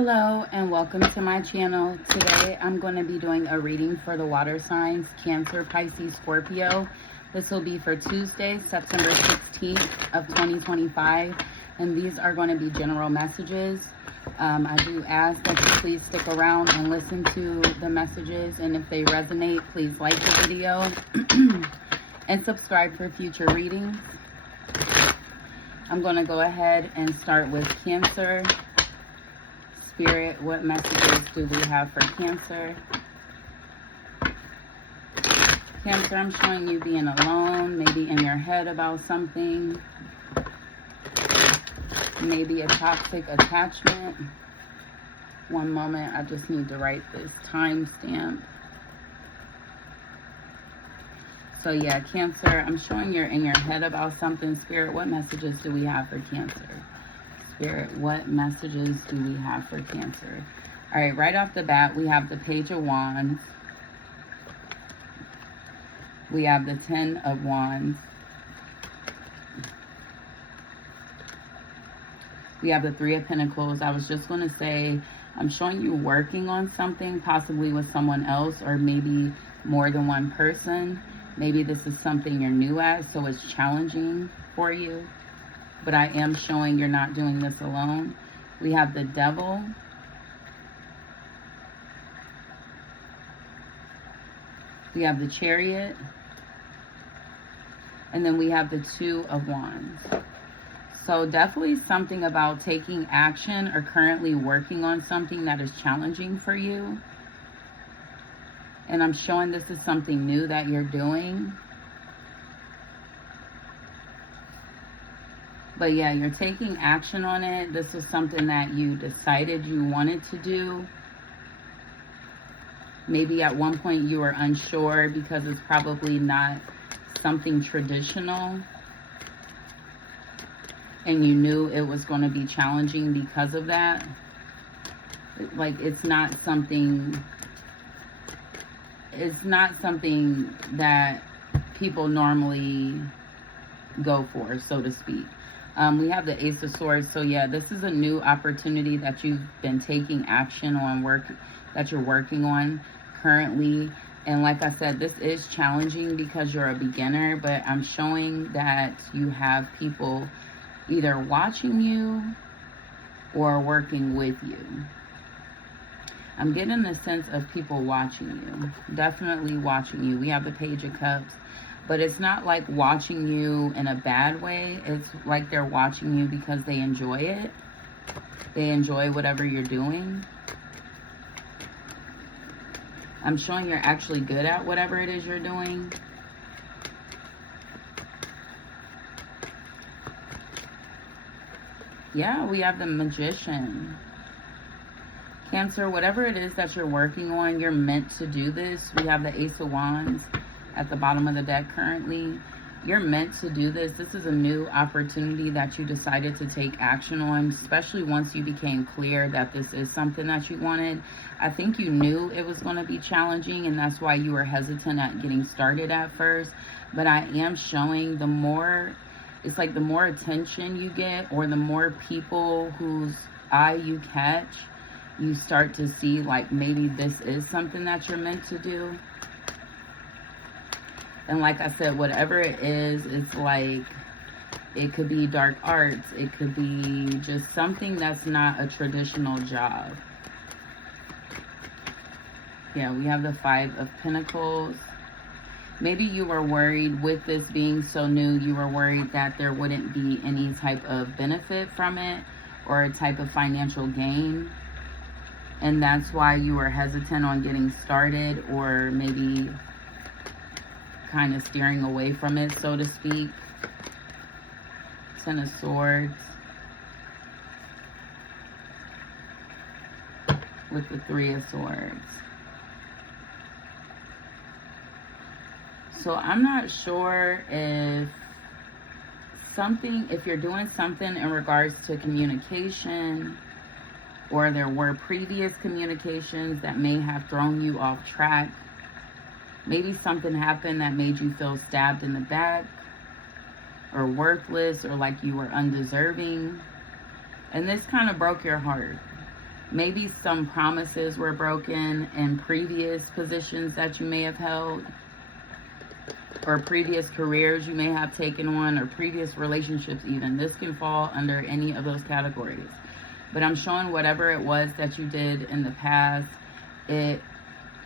Hello and welcome to my channel. Today I'm going to be doing a reading for the water signs, Cancer, Pisces, Scorpio. This will be for Tuesday, September 16th of 2025, and these are going to be general messages. I do ask that you please stick around and listen to the messages, and if they resonate, please like the video and subscribe for future readings. I'm going to go ahead and start with Cancer. Spirit, what messages do we have for Cancer? Cancer, I'm showing you being alone, maybe in your head about something. Maybe a toxic attachment. One moment, I just need to write this timestamp. So yeah, Cancer, I'm showing you're in your head about something. Spirit, what messages do we have for Cancer? Spirit, what messages do we have for Cancer? All right, right off the bat, we have the Page of Wands. We have the Ten of Wands. We have the Three of Pentacles. I was just going to say, I'm showing you working on something, possibly with someone else, or maybe more than one person. Maybe this is something you're new at, so it's challenging for you. But I am showing you're not doing this alone. We have the Devil. We have the Chariot. And then we have the Two of Wands. So definitely something about taking action or currently working on something that is challenging for you. And I'm showing this is something new that you're doing. But yeah, you're taking action on it. This is something that you decided you wanted to do. Maybe at one point you were unsure because it's probably not something traditional. And you knew it was going to be challenging because of that. Like it's not something that people normally go for, so to speak. We have the Ace of Swords. So yeah, this is a new opportunity that you've been taking action on, that you're working on currently. And like I said, this is challenging because you're a beginner, but I'm showing that you have people either watching you or working with you. I'm getting the sense of people watching you, definitely watching you. We have the Page of Cups. But it's not like watching you in a bad way. It's like they're watching you because they enjoy it. They enjoy whatever you're doing. I'm showing you're actually good at whatever it is you're doing. Yeah, we have the Magician. Cancer, whatever it is that you're working on, you're meant to do this. We have the Ace of Wands at the bottom of the deck currently. You're meant to do this. This is a new opportunity that you decided to take action on, especially once you became clear that this is something that you wanted. I think you knew it was going to be challenging, and that's why you were hesitant at getting started at first. But I am showing the more attention you get, or the more people whose eye you catch, you start to see like maybe this is something that you're meant to do. And like I said, whatever it is, it's like, it could be dark arts. It could be just something that's not a traditional job. Yeah, we have the Five of Pentacles. Maybe you were worried with this being so new, you were worried that there wouldn't be any type of benefit from it or a type of financial gain. And that's why you were hesitant on getting started, or maybe kind of steering away from it, so to speak. Ten of Swords with the Three of Swords. So I'm not sure if you're doing something in regards to communication, or there were previous communications that may have thrown you off track. Maybe something happened that made you feel stabbed in the back, or worthless, or like you were undeserving. And this kind of broke your heart. Maybe some promises were broken in previous positions that you may have held, or previous careers you may have taken on, or previous relationships even. This can fall under any of those categories. But I'm showing whatever it was that you did in the past, it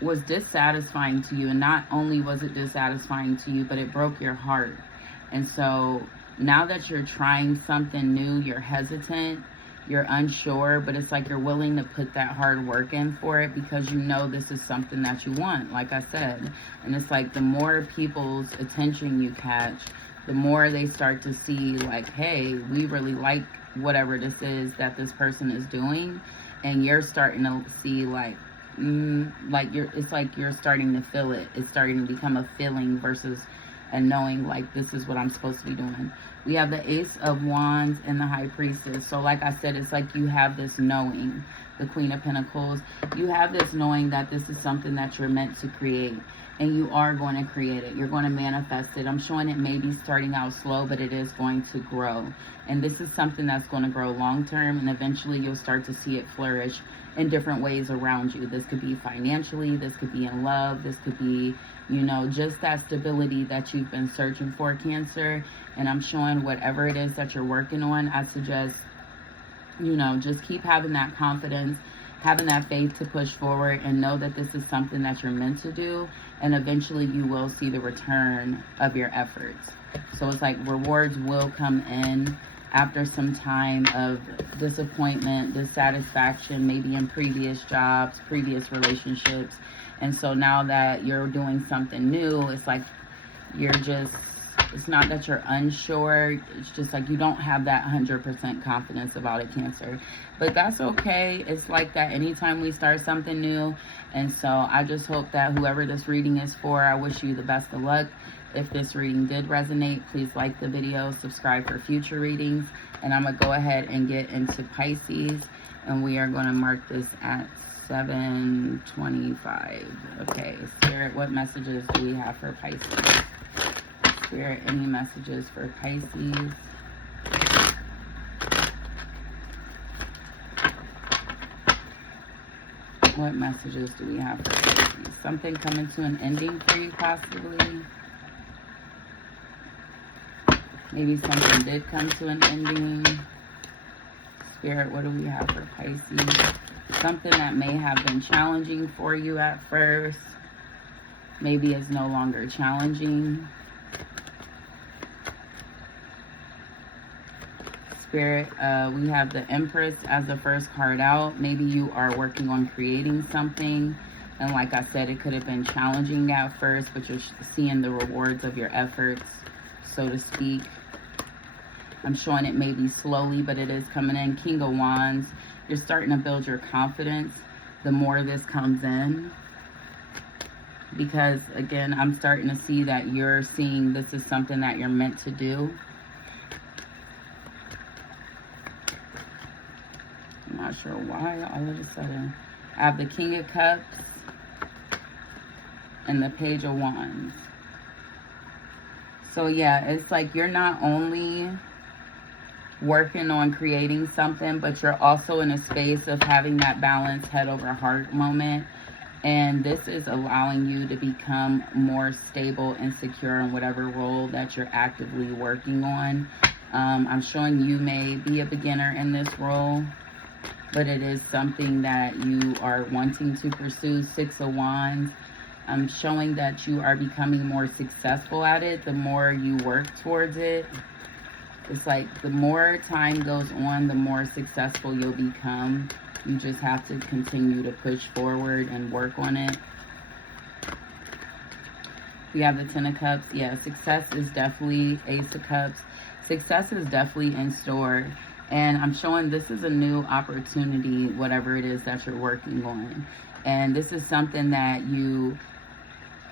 was dissatisfying to you. And not only was it dissatisfying to you, but it broke your heart. And so now that you're trying something new, you're hesitant, you're unsure, but it's like you're willing to put that hard work in for it because you know this is something that you want, like I said. And it's like the more people's attention you catch, the more they start to see like, hey, we really like whatever this is that this person is doing. And you're starting to see like, it's like you're starting to feel it. It's starting to become a feeling versus a knowing, like this is what I'm supposed to be doing. We have the Ace of Wands and the High Priestess. So like I said, it's like you have this knowing, the Queen of Pentacles. You have this knowing that this is something that you're meant to create. And you are going to create it. You're going to manifest it. I'm showing it maybe starting out slow, but it is going to grow. And this is something that's going to grow long term. And eventually you'll start to see it flourish in different ways around you. This could be financially. This could be in love. This could be, you know, just that stability that you've been searching for, Cancer. And I'm showing whatever it is that you're working on, I suggest, you know, just keep having that confidence, having that faith to push forward and know that this is something that you're meant to do. And eventually you will see the return of your efforts. So it's like rewards will come in after some time of disappointment, dissatisfaction, maybe in previous jobs, previous relationships. And so now that you're doing something new, it's like you're just, it's not that you're unsure. It's just like you don't have that 100% confidence about it, Cancer. But that's okay. It's like that anytime we start something new. And so I just hope that whoever this reading is for, I wish you the best of luck. If this reading did resonate, please like the video, subscribe for future readings. And I'm going to go ahead and get into Pisces. And we are going to mark this at 7:25. Okay, Spirit, what messages do we have for Pisces? Spirit, any messages for Pisces? What messages do we have for Pisces? Something coming to an ending for you, possibly. Maybe something did come to an ending. Spirit, what do we have for Pisces? Something that may have been challenging for you at first, maybe is no longer challenging. Spirit, we have the Empress as the first card out. Maybe you are working on creating something. And like I said, it could have been challenging at first, but you're seeing the rewards of your efforts, so to speak. I'm showing it maybe slowly, but it is coming in. King of Wands. You're starting to build your confidence the more this comes in. Because, again, I'm starting to see that you're seeing this is something that you're meant to do. I'm not sure why all of a sudden. I have the King of Cups and the Page of Wands. So, yeah, it's like you're not only working on creating something, but you're also in a space of having that balance, head over heart moment. And this is allowing you to become more stable and secure in whatever role that you're actively working on. I'm showing you may be a beginner in this role, but it is something that you are wanting to pursue. Six of Wands. I'm showing that you are becoming more successful at it the more you work towards it. It's like the more time goes on, the more successful you'll become. You just have to continue to push forward and work on it. We have the Ten of Cups. Yeah, success is definitely, Ace of Cups. Success is definitely in store. And I'm showing this is a new opportunity, whatever it is that you're working on. And this is something that you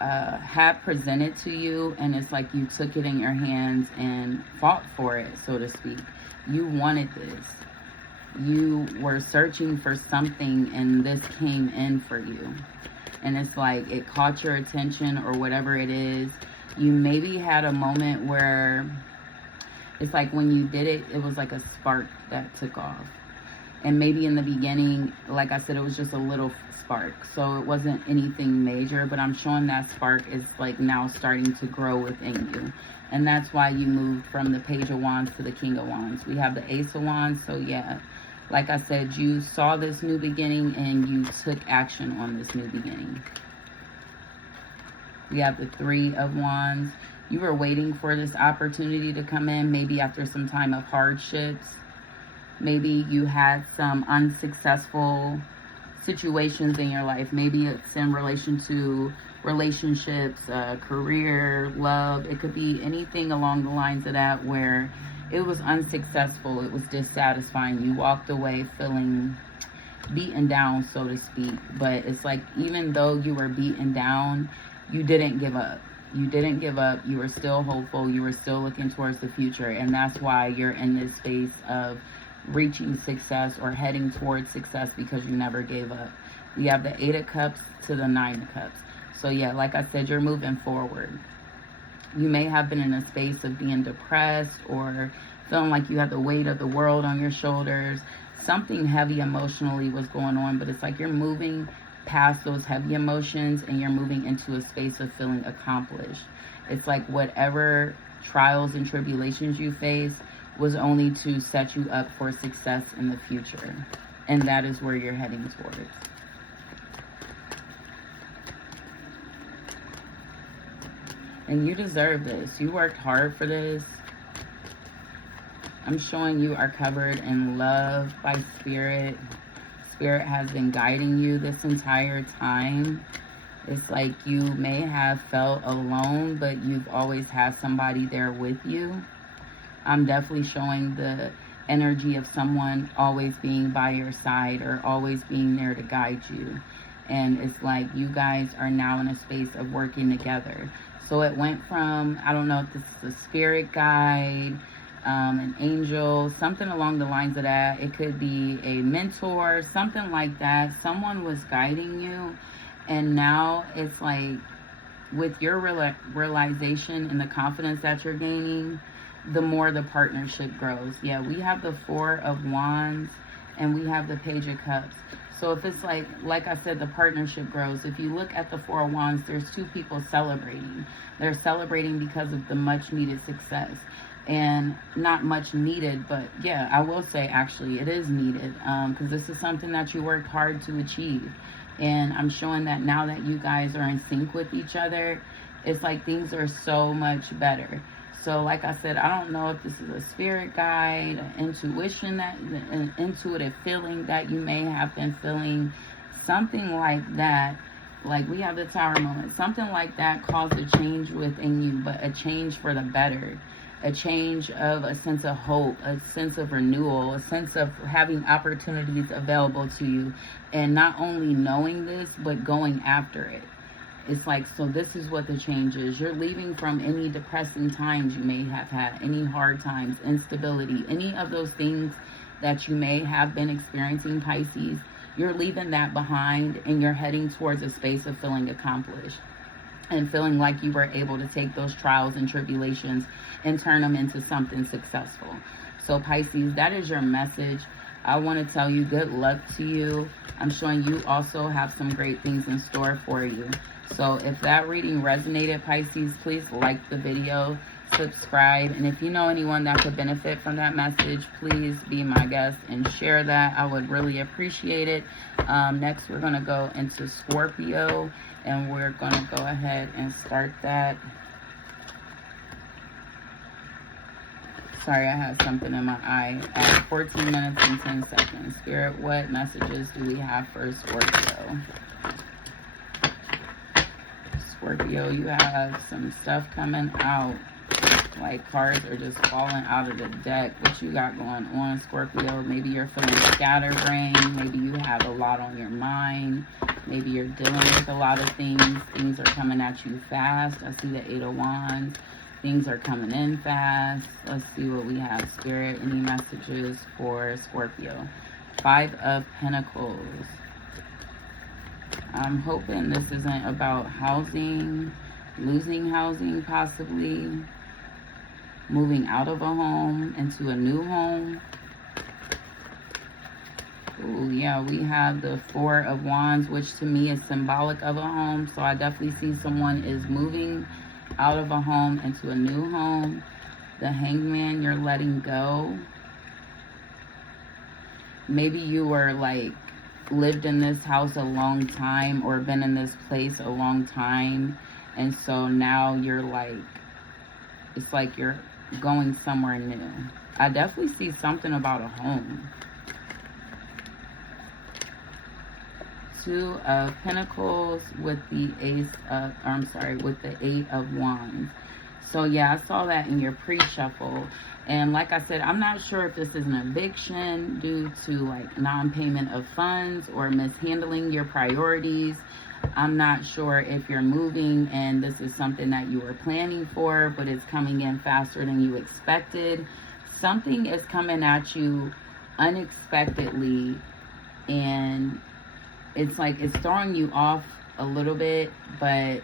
have presented to you, and it's like you took it in your hands and fought for it, so to speak. You wanted this. You were searching for something, and this came in for you. And it's like it caught your attention or whatever it is. You maybe had a moment where it's like when you did it, it was like a spark that took off. And maybe in the beginning, like I said, it was just a little spark. So it wasn't anything major, but I'm showing that spark is like now starting to grow within you. And that's why you moved from the Page of Wands to the King of Wands. We have the Ace of Wands. So yeah, like I said, you saw this new beginning and you took action on this new beginning. We have the Three of Wands. You were waiting for this opportunity to come in, maybe after some time of hardships. Maybe you had some unsuccessful situations in your life. Maybe it's in relation to relationships, career, love. It could be anything along the lines of that where it was unsuccessful. It was dissatisfying. You walked away feeling beaten down, so to speak. But it's like, even though you were beaten down, you didn't give up. You didn't give up. You were still hopeful. You were still looking towards the future. And that's why you're in this space of reaching success or heading towards success, because you never gave up. We have the Eight of Cups to the Nine of Cups. So yeah, like I said, you're moving forward. You may have been in a space of being depressed or feeling like you had the weight of the world on your shoulders. Something heavy emotionally was going on, but it's like you're moving past those heavy emotions and you're moving into a space of feeling accomplished. It's like whatever trials and tribulations you face was only to set you up for success in the future. And that is where you're heading towards. And you deserve this. You worked hard for this. I'm showing you are covered in love by Spirit. Spirit has been guiding you this entire time. It's like you may have felt alone, but you've always had somebody there with you. I'm definitely showing the energy of someone always being by your side or always being there to guide you. And it's like you guys are now in a space of working together. So it went from, I don't know if this is a spirit guide, an angel, something along the lines of that. It could be a mentor, something like that. Someone was guiding you. And now it's like with your realization and the confidence that you're gaining, the more the partnership grows. Yeah, we have the Four of Wands and we have the Page of Cups. So if it's like I said, the partnership grows. If you look at the Four of Wands, there's two people celebrating. They're celebrating because of the much needed success. And not much needed, but yeah, I will say actually it is needed, because this is something that you worked hard to achieve. And I'm showing that now that you guys are in sync with each other, it's like things are so much better. So like I said, I don't know if this is a spirit guide, intuition, an intuitive feeling that you may have been feeling, something like that. Like we have the Tower moment, something like that caused a change within you, but a change for the better. A change of a sense of hope, a sense of renewal, a sense of having opportunities available to you. And not only knowing this, but going after it. It's like, so this is what the change is. You're leaving from any depressing times you may have had, any hard times, instability, any of those things that you may have been experiencing, Pisces. You're leaving that behind and you're heading towards a space of feeling accomplished. And feeling like you were able to take those trials and tribulations and turn them into something successful. So Pisces, that is your message. I want to tell you good luck to you. I'm showing you also have some great things in store for you. So if that reading resonated, Pisces, please like the video, subscribe, and if you know anyone that could benefit from that message, please be my guest and share that. I would really appreciate it. Next, we're going to go into Scorpio, and we're going to go ahead and start that. Sorry, I had something in my eye. At 14 minutes and 10 seconds. Spirit, what messages do we have for Scorpio? Scorpio, you have some stuff coming out. Like cards are just falling out of the deck. What you got going on, Scorpio? Maybe you're feeling scatterbrained. Maybe you have a lot on your mind. Maybe you're dealing with a lot of things. Things are coming at you fast. I see the Eight of Wands. Things are coming in fast. Let's see what we have, Spirit. Any messages for Scorpio? Five of Pentacles. I'm hoping this isn't about housing, losing housing possibly, moving out of a home into a new home. Ooh, yeah, we have the Four of Wands, which to me is symbolic of a home. So I definitely see someone is moving out of a home into a new home. The Hangman, you're letting go. Maybe you were like lived in this house a long time or been in this place a long time, and so now you're like, it's like you're going somewhere new. I definitely see something about a home. Two of Pentacles with the with the Eight of Wands. So yeah, I saw that in your pre-shuffle. And like I said, I'm not sure if this is an eviction due to like non-payment of funds or mishandling your priorities. I'm not sure if you're moving and this is something that you were planning for, but it's coming in faster than you expected. Something is coming at you unexpectedly, and it's like it's throwing you off a little bit, but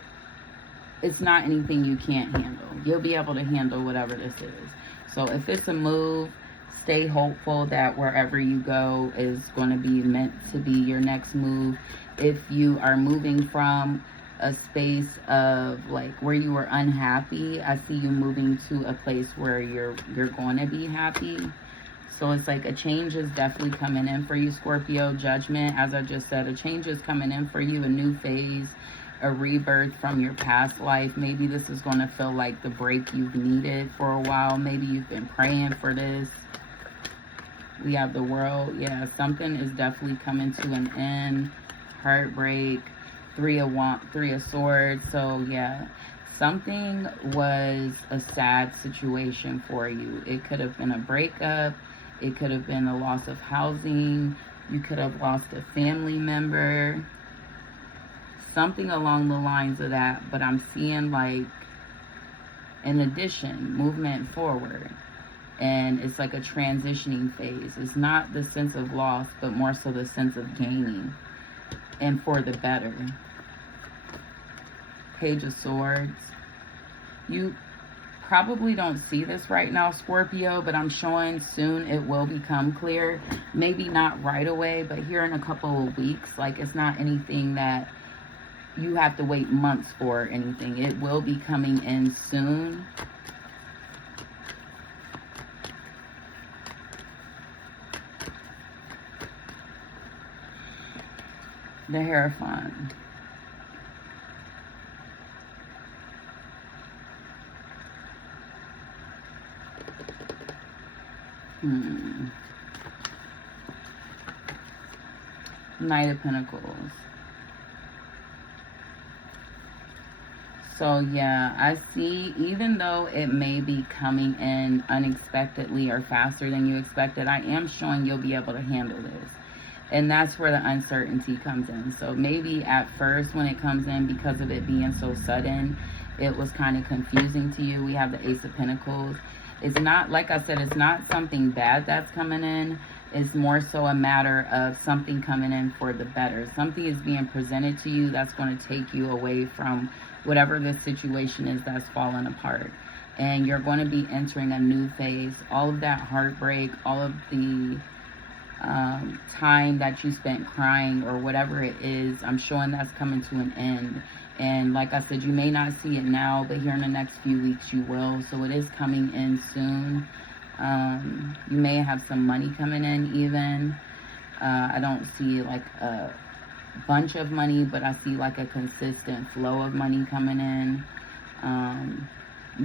it's not anything you can't handle. You'll be able to handle whatever this is. So if it's a move, stay hopeful that wherever you go is going to be meant to be your next move. If you are moving from a space of like where you were unhappy, I see you moving to a place where you're going to be happy. So it's like a change is definitely coming in for you, Scorpio. Judgment, as I just said, a change is coming in for you, a new phase, a rebirth from your past life. Maybe this is going to feel like the break you've needed for a while. Maybe you've been praying for this. We have the World. Yeah, something is definitely coming to an end. Heartbreak. Three of Swords. So yeah, something was a sad situation for you. It could have been a breakup. It could have been the loss of housing. You could have lost a family member. Something along the lines of that. But I'm seeing like an addition, movement forward. And it's like a transitioning phase. It's not the sense of loss, but more so the sense of gaining. And for the better. Page of Swords. You probably don't see this right now, Scorpio, but I'm showing soon it will become clear. Maybe not right away, but here in a couple of weeks. Like, it's not anything that you have to wait months for or anything. It will be coming in soon. The Hierophant. Knight of Pentacles. So yeah, I see, even though it may be coming in unexpectedly or faster than you expected, I am showing you'll be able to handle this. And that's where the uncertainty comes in. So maybe at first when it comes in, because of it being so sudden, it was kind of confusing to you. We have the Ace of Pentacles. It's not, like I said, it's not something bad that's coming in. It's more so a matter of something coming in for the better. Something is being presented to you that's going to take you away from whatever the situation is that's falling apart. And you're going to be entering a new phase. All of that heartbreak, all of the time that you spent crying or whatever it is, I'm showing that's coming to an end. And like I said, you may not see it now, but here in the next few weeks you will. So it is coming in soon. You may have some money coming in even. I don't see like a bunch of money, but I see like a consistent flow of money coming in.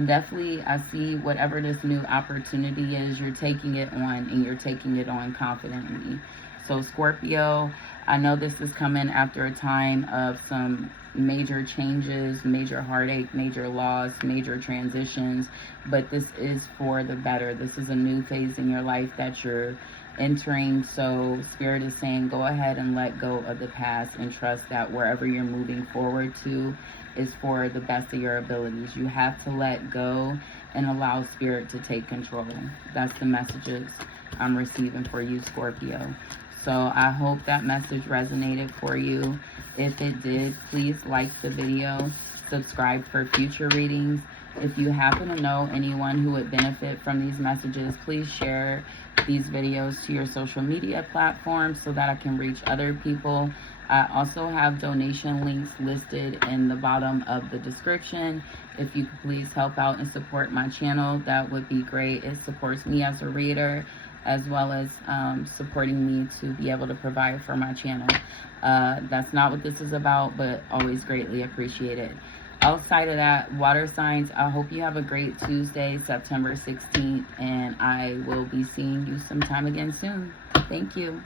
Definitely, I see whatever this new opportunity is, you're taking it on, and you're taking it on confidently. So Scorpio, I know this is coming after a time of some major changes, major heartache, major loss, major transitions, but this is for the better. This is a new phase in your life that you're entering. So Spirit is saying go ahead and let go of the past and trust that wherever you're moving forward to is for the best of your abilities. You have to let go and allow Spirit to take control. That's the messages I'm receiving for you, Scorpio. So I hope that message resonated for you. If it did, please like the video, subscribe for future readings, If you happen to know anyone who would benefit from these messages, please share these videos to your social media platforms so that I can reach other people. I also have donation links listed in the bottom of the description. If you could please help out and support my channel, that would be great. It supports me as a reader, as well as supporting me to be able to provide for my channel. That's not what this is about, but always greatly appreciated. Outside of that, water signs, I hope you have a great Tuesday, September 16th, and I will be seeing you sometime again soon. Thank you.